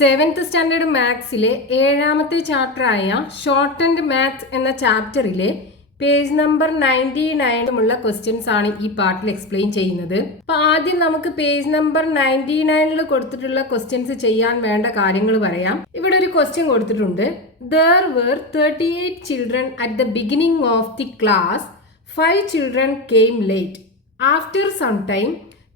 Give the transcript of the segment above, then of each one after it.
Seventh standard മാത്സിലെ 7ാമത്തെ ചാപ്റ്ററായ ഷോർട്ട് ആൻഡ് മാത്സ് എന്ന ചാപ്റ്ററിലെ പേജ് നമ്പർ 99 ക്വസ്റ്റ്യൻസ് ആണ് ഈ പാർട്ടിൽ എക്സ്പ്ലെയിൻ ചെയ്യുന്നത്. അപ്പൊ ആദ്യം നമുക്ക് പേജ് നമ്പർ 99 കൊടുത്തിട്ടുള്ള ക്വസ്റ്റ്യൻസ് ചെയ്യാൻ വേണ്ട കാര്യങ്ങൾ പറയാം. ഇവിടെ ഒരു ക്വസ്റ്റ്യൻ കൊടുത്തിട്ടുണ്ട്. There were 38 children at the beginning of the class. 5 children came late. After some time,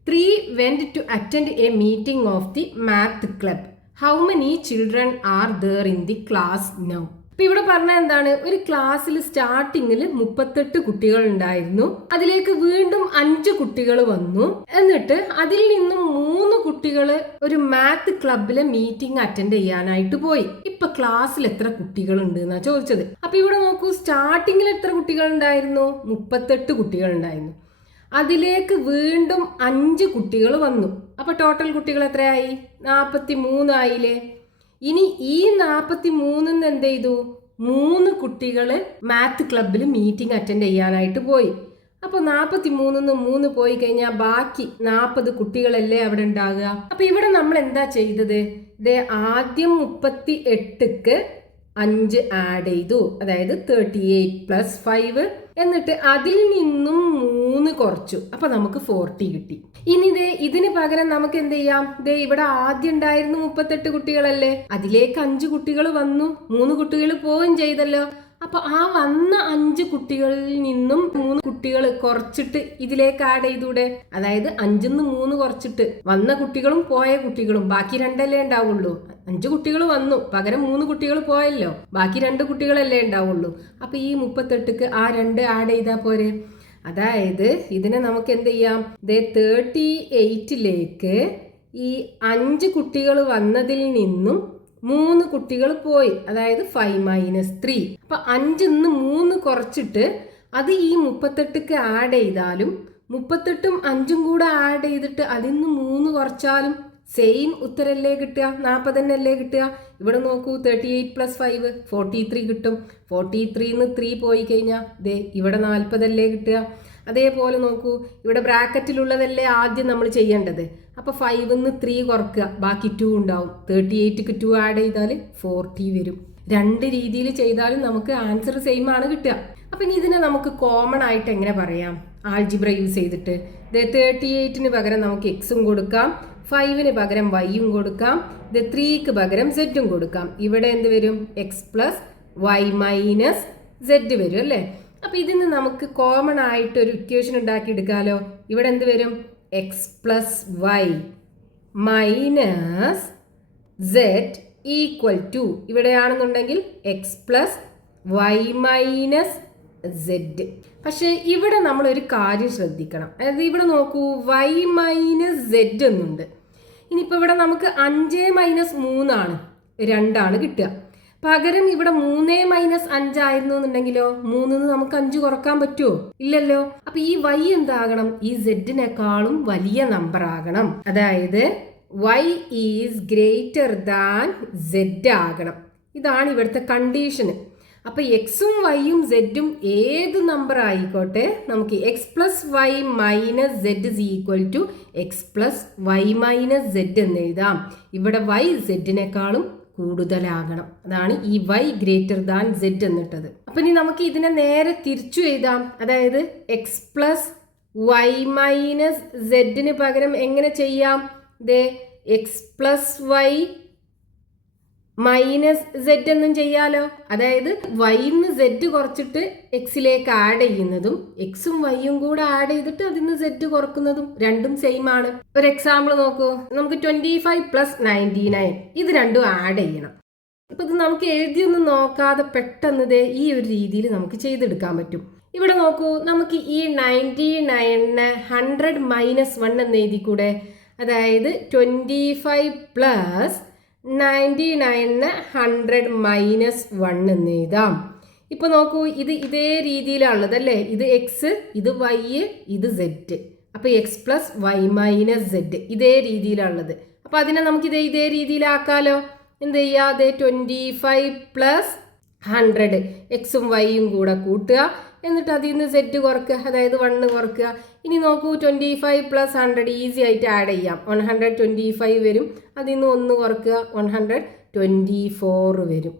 3 went to attend a meeting of the math club. How many children are there in the class now? ഇപ്പൊ ഇവിടെ പറഞ്ഞ എന്താണ്, ഒരു ക്ലാസ്സിൽ സ്റ്റാർട്ടിങ്ങിൽ 38 കുട്ടികൾ ഉണ്ടായിരുന്നു. അതിലേക്ക് വീണ്ടും 5 കുട്ടികൾ വന്നു. എന്നിട്ട് അതിൽ നിന്നും 3 കുട്ടികൾ ഒരു മാത്ത് ക്ലബിലെ മീറ്റിംഗ് അറ്റൻഡ് ചെയ്യാനായിട്ട് പോയി. ഇപ്പൊ ക്ലാസ്സിൽ എത്ര കുട്ടികൾ ഉണ്ട് എന്നാ ചോദിച്ചത്. അപ്പൊ ഇവിടെ നോക്കൂ, സ്റ്റാർട്ടിങ്ങിൽ എത്ര കുട്ടികൾ ഉണ്ടായിരുന്നു? 38 കുട്ടികൾ ഉണ്ടായിരുന്നു. അതിലേക്ക് വീണ്ടും 5 കുട്ടികൾ വന്നു. അപ്പൊ ടോട്ടൽ കുട്ടികൾ എത്രയായി? 43 ആയില്ലേ. ഇനി ഈ 43 എന്ത് ചെയ്തു? 3 കുട്ടികൾ മാത്ത് ക്ലബിൽ മീറ്റിംഗ് അറ്റൻഡ് ചെയ്യാനായിട്ട് പോയി. അപ്പോൾ 43 3 പോയി കഴിഞ്ഞാൽ ബാക്കി 40 കുട്ടികളല്ലേ അവിടെ ഉണ്ടാകുക. അപ്പൊ ഇവിടെ നമ്മൾ എന്താ ചെയ്തത്? ആദ്യം 38ക്ക് 5 ആഡ് ചെയ്തു, അതായത് 38 + 5. എന്നിട്ട് അതിൽ നിന്നും 3 കുറച്ചു. അപ്പൊ നമുക്ക് 40 കിട്ടി. ഇനി ഇതിന് പകരം നമുക്ക് എന്ത് ചെയ്യാം? ഇവിടെ ആദ്യം ഉണ്ടായിരുന്നു 38 കുട്ടികളല്ലേ, അതിലേക്ക് 5 കുട്ടികൾ വന്നു, 3 കുട്ടികൾ പോവുകയും ചെയ്തല്ലോ. അപ്പൊ ആ വന്ന 5 കുട്ടികളിൽ നിന്നും 3 കുട്ടികൾ കുറച്ചിട്ട് ഇതിലേക്ക് ആഡ് ചെയ്തൂടെ? അതായത് 5ന്ന് 3 കുറച്ചിട്ട് വന്ന കുട്ടികളും പോയ കുട്ടികളും ബാക്കി 2 ഉണ്ടാവുള്ളൂ. 5 കുട്ടികൾ വന്നു, പകരം 3 കുട്ടികൾ പോയല്ലോ, ബാക്കി 2 കുട്ടികളല്ലേ ഉണ്ടാവുള്ളൂ. അപ്പൊ ഈ 38ക്ക് ആ 2 ആഡ് ചെയ്താൽ പോരെ. അതായത് ഇതിനെ നമുക്ക് എന്ത് ചെയ്യാം? 38ലേക്ക് ഈ 5 കുട്ടികൾ വന്നതിൽ നിന്നും 3 കുട്ടികൾ പോയി, അതായത് 5 - 3. അപ്പൊ 5ന്ന് 3 കുറച്ചിട്ട് അത് ഈ 38ക്ക് ആഡ് ചെയ്താലും 38ഉം 5ഉം കൂടെ ആഡ് ചെയ്തിട്ട് അതിന്ന് 3 കുറച്ചാലും സെയിം ഉത്തരല്ലേ കിട്ടുക? 40 തന്നെയല്ലേ കിട്ടുക? ഇവിടെ നോക്കൂ, 38 + 5 43 കിട്ടും. 43ന്ന് 3 പോയി കഴിഞ്ഞാൽ ഇവിടെ 40 അല്ലേ കിട്ടുക. അതേപോലെ നോക്കൂ, ഇവിടെ ബ്രാക്കറ്റിലുള്ളതല്ലേ ആദ്യം നമ്മൾ ചെയ്യേണ്ടത്. അപ്പൊ 5ന്ന് 3 കുറക്കുക, ബാക്കി 2 ഉണ്ടാവും. 38ക്ക് 2 ആഡ് ചെയ്താൽ 40 വരും. 2 രീതിയിൽ ചെയ്താലും നമുക്ക് ആൻസർ സെയിം ആണ് കിട്ടുക. അപ്പൊ ഇനി ഇതിനെ നമുക്ക് കോമൺ ആയിട്ട് എങ്ങനെ പറയാം? ആൾജിബ്ര യൂസ് ചെയ്തിട്ട് 38ന് പകരം നമുക്ക് എക്സും കൊടുക്കാം, 5ന് പകരം വൈയും കൊടുക്കാം, 3ക്ക് പകരം സെഡും കൊടുക്കാം. ഇവിടെ എന്ത് വരും? x + y - z വരും അല്ലേ. അപ്പൊ ഇതിന് നമുക്ക് കോമൺ ആയിട്ട് ഒരു ഇക്വേഷൻ ഉണ്ടാക്കി എടുക്കാലോ. ഇവിടെ എന്ത് വരും? x + y - z = ഇവിടെയാണെന്നുണ്ടെങ്കിൽ x + y - z. പക്ഷെ ഇവിടെ നമ്മൾ ഒരു കാര്യം ശ്രദ്ധിക്കണം. അതായത് ഇവിടെ നോക്കൂ, y - z എന്നുണ്ട്. ഇനിയിപ്പോൾ ഇവിടെ നമുക്ക് 5 - 3 ആണ്, 2 ആണ് കിട്ടുക. പകരം ഇവിടെ 3 - 5 ആയിരുന്നു എന്നുണ്ടെങ്കിലോ 3ന്ന് നമുക്ക് 5 കുറക്കാൻ പറ്റുമോ? ഇല്ലല്ലോ. അപ്പൊ ഈ y എന്താകണം? ഈ z-നേക്കാളും വലിയ നമ്പർ ആകണം. അതായത് y is greater than z ആകണം. ഇതാണ് ഇവിടുത്തെ കണ്ടീഷന്. അപ്പൊ എക്സും വൈയും സെഡും ഏത് നമ്പർ ആയിക്കോട്ടെ, നമുക്ക് x + y - z = x + y - z എന്ന് എഴുതാം. ഇവിടെ y z-നേക്കാളും കൂടുതലാകണം. അതാണ് ഈ y ഗ്രേറ്റർ ദാൻ z എന്നിട്ടത്. അപ്പൊ ഇനി നമുക്ക് ഇതിനെ നേരെ തിരിച്ചു എഴുതാം. അതായത് x + y - z-ന് പകരം എങ്ങനെ ചെയ്യാം? x + y - z എന്നും ചെയ്യാലോ. അതായത് വൈന്ന് z കുറച്ചിട്ട് എക്സിലേക്ക് ആഡ് ചെയ്യുന്നതും എക്സും വൈയും കൂടെ ആഡ് ചെയ്തിട്ട് അതിന്ന് z കുറക്കുന്നതും രണ്ടും സെയിം ആണ്. ഒരു എക്സാമ്പിൾ നോക്കൂ. നമുക്ക് 25 + 99 ഇത് രണ്ടും ആഡ് ചെയ്യണം. ഇപ്പൊ ഇത് നമുക്ക് എഴുതിയൊന്നും നോക്കാതെ പെട്ടെന്ന് ഈ ഒരു രീതിയിൽ നമുക്ക് ചെയ്തെടുക്കാൻ പറ്റും. ഇവിടെ നോക്കൂ, നമുക്ക് ഈ 99നെ 100 - 1 എന്ന് എഴുതി കൂടെ? അതായത് 25 + 99നെ 100 - 1 എന്ന് എഴുതാം. ഇപ്പൊ നോക്കൂ, ഇത് ഇതേ രീതിയിലാണുള്ളത് അല്ലേ. ഇത് എക്സ്, ഇത് വൈ, ഇത് സെഡ്. അപ്പൊ x + y - z ഇതേ രീതിയിലാണുള്ളത്. അപ്പൊ അതിനെ നമുക്ക് ഇതേ രീതിയിലാക്കാലോ. എന്ത് ചെയ്യാ? 25 + 100 എക്സും വൈയും കൂടെ കൂട്ടുക, എന്നിട്ട് അതിൽ നിന്ന് z കുറക്കുക, അതായത് 1 കുറക്കുക. ഇനി നോക്കൂ 25 + 100 ഈസി ആയിട്ട് ആഡ് ചെയ്യാം. 125 വരും, അതിൽ നിന്ന് 1 കുറക്കുക, 124 വരും.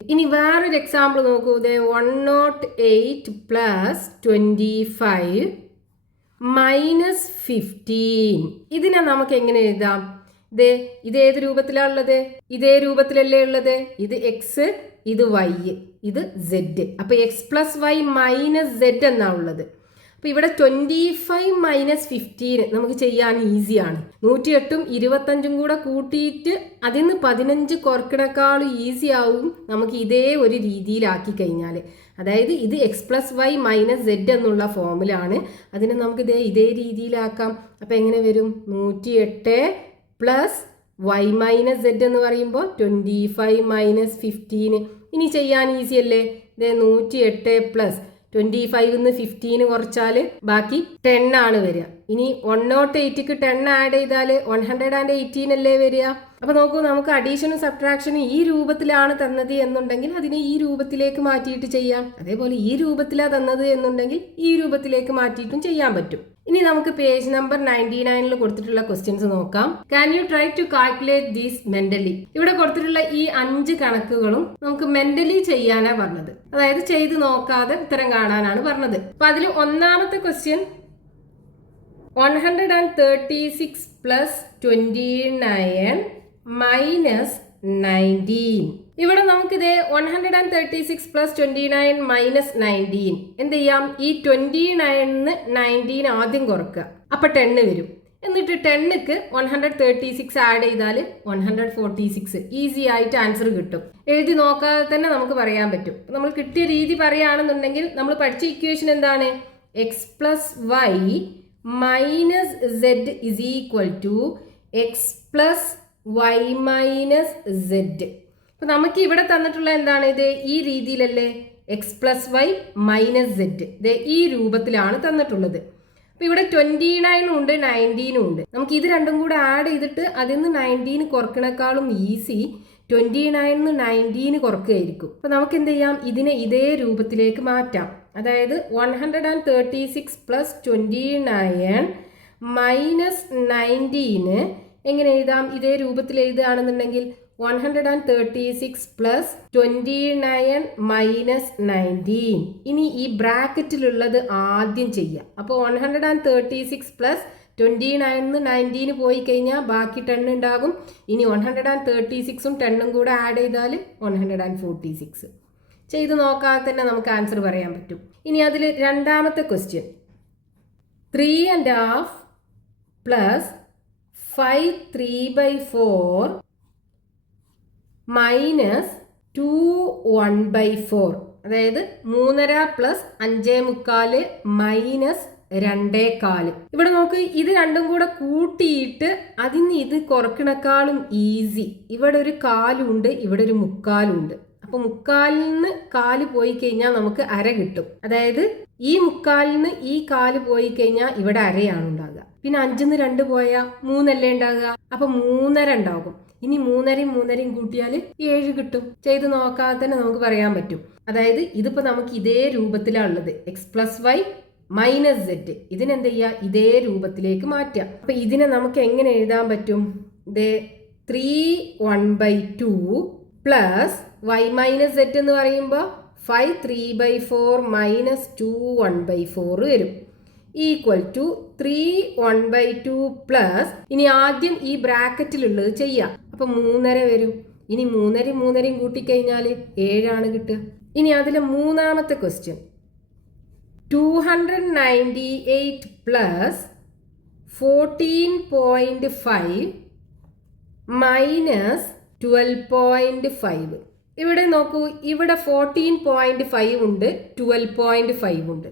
ഇനി വേറൊരു എക്സാമ്പിൾ നോക്കൂ. 108 + 25 - 15. ഇതിനെ നമുക്ക് എങ്ങനെ എഴുതാം? ഇത് ഏത് രൂപത്തിലാണുള്ളത്? ഇതേ രൂപത്തിലല്ലേ ഉള്ളത്. ഇത് എക്സ്, ഇത് വൈ, ഇത് സെഡ്. അപ്പൊ X plus Y minus Z എന്നാ ഉള്ളത്. അപ്പൊ ഇവിടെ 25 - 15 നമുക്ക് ചെയ്യാൻ ഈസിയാണ്. 108ഉം 25ഉം കൂടെ കൂട്ടിയിട്ട് അതിൽ നിന്ന് 15 കുറക്കണേക്കാളും ഈസി ആവും നമുക്ക് ഇതേ ഒരു രീതിയിലാക്കി കഴിഞ്ഞാൽ. അതായത് ഇത് X plus Y minus Z എന്നുള്ള ഫോമിലാണ്. അതിനെ നമുക്ക് ഇതേ രീതിയിലാക്കാം. അപ്പം എങ്ങനെ വരും? 108 + y - z എന്ന് പറയുമ്പോൾ 25 - 15. ഇനി ചെയ്യാൻ ഈസി അല്ലേ? 108 + 25 നിന്ന് 15 കുറച്ചാൽ ബാക്കി 10 ആണ് വരിക. ഇനി 108ക്ക് 10 ആഡ് ചെയ്താൽ 118 അല്ലേ വരിക. അപ്പൊ നോക്കൂ, നമുക്ക് അഡീഷനും സബ്ട്രാക്ഷനും ഈ രൂപത്തിലാണ് തന്നത് എന്നുണ്ടെങ്കിൽ അതിനെ ഈ രൂപത്തിലേക്ക് മാറ്റിയിട്ട് ചെയ്യാം. അതേപോലെ ഈ രൂപത്തിലാണ് തന്നത് എന്നുണ്ടെങ്കിൽ ഈ രൂപത്തിലേക്ക് മാറ്റിയിട്ടും ചെയ്യാൻ പറ്റും. ഇനി നമുക്ക് പേജ് നമ്പർ 99 കൊടുത്തിട്ടുള്ള ക്വസ്റ്റ്യൻസ് നോക്കാം. Can you try to calculate these mentally? ഇവിടെ കൊടുത്തിട്ടുള്ള ഈ 5 കണക്കുകളും നമുക്ക് മെന്റലി ചെയ്യാനാണ് പറഞ്ഞത്. അതായത് ചെയ്ത് നോക്കാതെ ഉത്തരം കാണാനാണ് പറഞ്ഞത്. അപ്പൊ അതിൽ ഒന്നാമത്തെ ക്വസ്റ്റ്യൻ 136 + 29 - 19. ഇവിടെ നമുക്കിത് 136 + 29 - 19 എന്ത് ചെയ്യാം? ഈ 29 19 ആദ്യം കുറക്കുക, അപ്പൊ 10 വരും. എന്നിട്ട് 10ക്ക് 136 ആഡ് ചെയ്താൽ 146. ഈസി ആയിട്ട് ആൻസർ കിട്ടും. എഴുതി നോക്കാതെ തന്നെ നമുക്ക് പറയാൻ പറ്റും. നമ്മൾ കിട്ടിയ രീതി പറയുകയാണെന്നുണ്ടെങ്കിൽ നമ്മൾ പഠിച്ച ഇക്വേഷൻ എന്താണ്? X plus Y minus z is equal to x plus Y minus z. അപ്പൊ നമുക്ക് ഇവിടെ തന്നിട്ടുള്ള എന്താണ്? ഇത് ഈ രീതിയിലല്ലേ? X plus Y minus z ഈ രൂപത്തിലാണ് തന്നിട്ടുള്ളത്. അപ്പൊ ഇവിടെ 29 ഉണ്ട് 19 ഉണ്ട്. നമുക്ക് ഇത് രണ്ടും കൂടെ ആഡ് ചെയ്തിട്ട് അതിൽ നിന്ന് 19 കുറക്കണേക്കാളും ഈസി 29 19 കുറക്കുകയായിരിക്കും. അപ്പൊ നമുക്ക് എന്ത് ചെയ്യാം? ഇതിനെ ഇതേ രൂപത്തിലേക്ക് മാറ്റാം. അതായത് 136 + 29 - 19 എങ്ങനെ എഴുതാം? ഇതേ രൂപത്തിൽ എഴുതുകയാണെന്നുണ്ടെങ്കിൽ 136 + 29 - 19. ഇനി ഈ ബ്രാക്കറ്റിലുള്ളത് ആദ്യം ചെയ്യാം. അപ്പോൾ 136 + 29 19 പോയി കഴിഞ്ഞാൽ ബാക്കി 10 ഉണ്ടാകും. ഇനി 136ഉം 10ഉം കൂടെ ആഡ് ചെയ്താൽ 146. ചെയ്ത് നോക്കാതെ തന്നെ നമുക്ക് ആൻസർ പറയാൻ പറ്റും. ഇനി അതിൽ രണ്ടാമത്തെ ക്വസ്റ്റ്യൻ 3½ + 5 3/4 - 2 1/4. അതായത് 3½ + 5/4 - 2/4. ഇവിടെ നോക്ക്, ഇത് രണ്ടും കൂടെ കൂട്ടിയിട്ട് അതിന് ഇത് കുറക്കണേക്കാളും ഈസി. ഇവിടെ ഒരു കാലുണ്ട്, ഇവിടെ ഒരു മുക്കാലുണ്ട്. അപ്പൊ 3/4 നിന്ന് 4 പോയി കഴിഞ്ഞാൽ നമുക്ക് അര കിട്ടും. അതായത് ഈ 3/4 നിന്ന് ഈ 4 പോയി കഴിഞ്ഞാൽ ഇവിടെ അരയാണ് ഉണ്ടാകുക. പിന്നെ 5 നിന്ന് 2 പോയാൽ 3 അല്ലേ ഉണ്ടാകുക. അപ്പൊ 3½ ഉണ്ടാകും. ഇനി 3-യും 3-യും കൂട്ടിയാൽ 7 കിട്ടും. ചെയ്ത് നോക്കാതെ തന്നെ നമുക്ക് പറയാൻ പറ്റും. അതായത് ഇതിപ്പോ നമുക്ക് ഇതേ രൂപത്തിലാണ് ഉള്ളത്. X plus Y minus z. ഇതിനെന്ത് ചെയ്യുക? ഇതേ രൂപത്തിലേക്ക് മാറ്റാം. അപ്പൊ ഇതിനെ നമുക്ക് എങ്ങനെ എഴുതാൻ പറ്റും? 3 1/2 + y മൈനസ് സെഡ് എന്ന് പറയുമ്പോൾ 5 3/4 - 2 1/4 വരും. ഈക്വൽ ടു 3 1/2 + ഇനി ആദ്യം ഈ ബ്രാക്കറ്റിലുള്ളത് ചെയ്യാം. അപ്പൊ 3½ വരും. ഇനി 3-യും 3-യും കൂട്ടിക്കഴിഞ്ഞാൽ 7 കിട്ടുക. ഇനി അതിലെ മൂന്നാമത്തെ ക്വസ്റ്റ്യൻ 298 + 14.5 - 12.5. ഇവിടെ നോക്കൂ, ഇവിടെ 14.5 ഉണ്ട്, 12.5 ഉണ്ട്.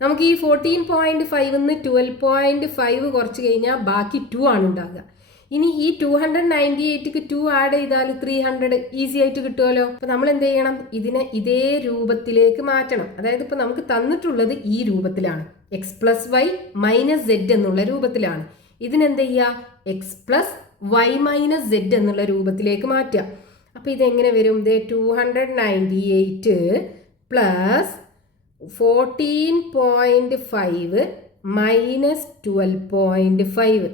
നമുക്ക് ഈ 14.5 നിന്ന് 12.5 കുറച്ച് കഴിഞ്ഞാൽ ബാക്കി 2 ആണ് ഉണ്ടാകുക. ഇനി ഈ 298ക്ക് 2 ആഡ് ചെയ്താൽ 300 ഈസി ആയിട്ട് കിട്ടുമല്ലോ. അപ്പൊ നമ്മൾ എന്ത് ചെയ്യണം? ഇതിനെ ഇതേ രൂപത്തിലേക്ക് മാറ്റണം. അതായത് ഇപ്പൊ നമുക്ക് തന്നിട്ടുള്ളത് ഈ രൂപത്തിലാണ്, X plus Y minus Z എന്നുള്ള രൂപത്തിലാണ്. ഇതിനെന്ത് ചെയ്യുക? X plus Y minus Z എന്നുള്ള രൂപത്തിലേക്ക് മാറ്റുക. അപ്പൊ ഇതെങ്ങനെ വരും? 298 + 14.5 മൈനസ് 12.5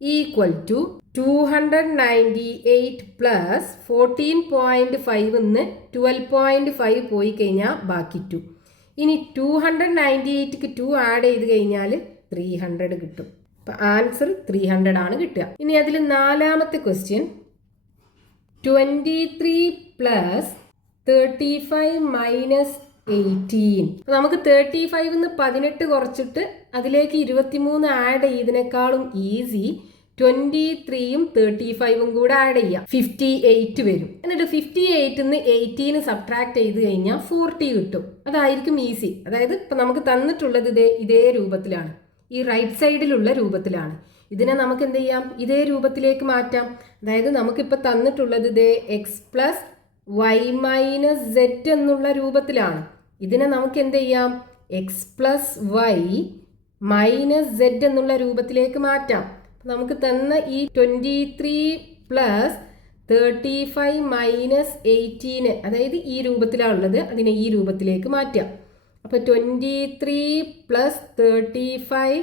ഈക്വൽ ടു 298 പ്ലസ് 14.5 എന്ന് 12.5 പോയി കഴിഞ്ഞാൽ ബാക്കി 2. ഇനി 298ക്ക് 2 ആഡ് ചെയ്ത് കഴിഞ്ഞാൽ 300 കിട്ടും. അപ്പം ആൻസർ 300 ആണ് കിട്ടുക. ഇനി അതിൽ നാലാമത്തെ ക്വസ്റ്റ്യൻ 23 പ്ലസ് 35 മൈനസ് 18. നമുക്ക് 35 18 കുറച്ചിട്ട് അതിലേക്ക് 23 ആഡ് ചെയ്തതിനേക്കാളും ഈസി 23യും 35ഉം കൂടെ ആഡ് ചെയ്യാം. 58 വരും. എന്നിട്ട് 58ന്ന് 18 സബ്ട്രാക്ട് ചെയ്ത് കഴിഞ്ഞാൽ 40 കിട്ടും. അതായിരിക്കും ഈസി. അതായത് ഇപ്പം നമുക്ക് തന്നിട്ടുള്ളത് ഇതേ രൂപത്തിലാണ്, ഈ റൈറ്റ് സൈഡിലുള്ള രൂപത്തിലാണ്. ഇതിനെ നമുക്ക് എന്ത് ചെയ്യാം, ഇതേ രൂപത്തിലേക്ക് മാറ്റാം. അതായത് നമുക്കിപ്പോൾ തന്നിട്ടുള്ളത് X plus Y minus Z എന്നുള്ള രൂപത്തിലാണ്. ഇതിനെ നമുക്ക് എന്ത് ചെയ്യാം, X plus Y minus Z എന്നുള്ള രൂപത്തിലേക്ക് മാറ്റാം. നമുക്ക് തന്ന ഈ 23 പ്ലസ് 35 മൈനസ് 18 അതായത് ഈ രൂപത്തിലാണുള്ളത്, അതിനെ ഈ രൂപത്തിലേക്ക് മാറ്റാം. അപ്പോൾ 23 പ്ലസ് 35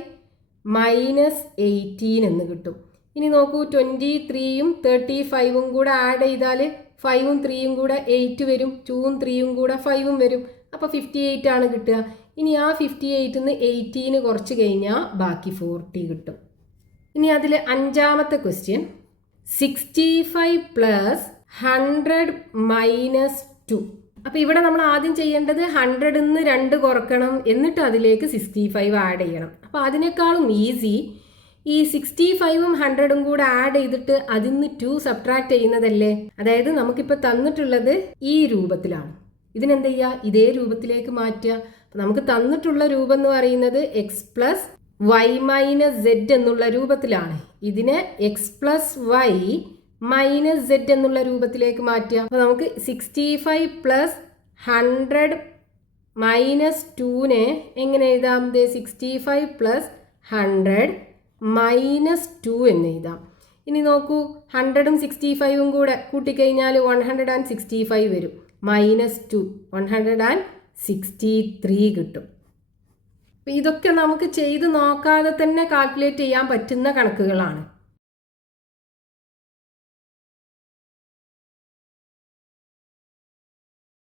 മൈനസ് 18 എന്ന് കിട്ടും. ഇനി നോക്കൂ, 23യും 35ഉം കൂടെ ആഡ് ചെയ്താൽ 5ഉം 3യും കൂടെ 8 വരും, 2ഉം 3യും കൂടെ 5ഉം വരും. അപ്പോൾ 58 ആണ് കിട്ടുക. ഇനി ആ 58ന്ന് 18 കുറച്ച് കഴിഞ്ഞാൽ ബാക്കി 40 കിട്ടും. ഇനി അതിൽ അഞ്ചാമത്തെ ക്വസ്റ്റ്യൻ 65 പ്ലസ് 100 മൈനസ് 2. അപ്പോൾ ഇവിടെ നമ്മൾ ആദ്യം ചെയ്യേണ്ടത് 100ന്ന് 2 കുറക്കണം, എന്നിട്ട് അതിലേക്ക് 65 ആഡ് ചെയ്യണം. അപ്പോൾ അതിനേക്കാളും ഈസി ഈ 65ഉം 100ഉം കൂടെ ആഡ് ചെയ്തിട്ട് അതിന്ന് 2 സബ്ട്രാക്ട് ചെയ്യുന്നതല്ലേ. അതായത് നമുക്കിപ്പോൾ തന്നിട്ടുള്ളത് ഈ രൂപത്തിലാണ്, ഇതിനെന്ത് ചെയ്യുക, ഇതേ രൂപത്തിലേക്ക് മാറ്റുക. നമുക്ക് തന്നിട്ടുള്ള രൂപം എന്ന് പറയുന്നത് X plus Y minus Z എന്നുള്ള രൂപത്തിലാണ്. ഇതിനെ X plus Y minus Z എന്നുള്ള രൂപത്തിലേക്ക് മാറ്റുക. അപ്പോൾ നമുക്ക് 65 പ്ലസ് 100 മൈനസ് 2നെ എങ്ങനെ എഴുതാം, 65 പ്ലസ് 100 മൈനസ് 2 എന്ന് എഴുതാം. ഇനി നോക്കൂ, 100ഉം 65ഉം കൂടെ കൂട്ടിക്കഴിഞ്ഞാൽ 165 വരും, മൈനസ് 2 163 കിട്ടും. അപ്പം ഇതൊക്കെ നമുക്ക് ചെയ്ത് നോക്കാതെ തന്നെ കാൽക്കുലേറ്റ് ചെയ്യാൻ പറ്റുന്ന കണക്കുകളാണ്.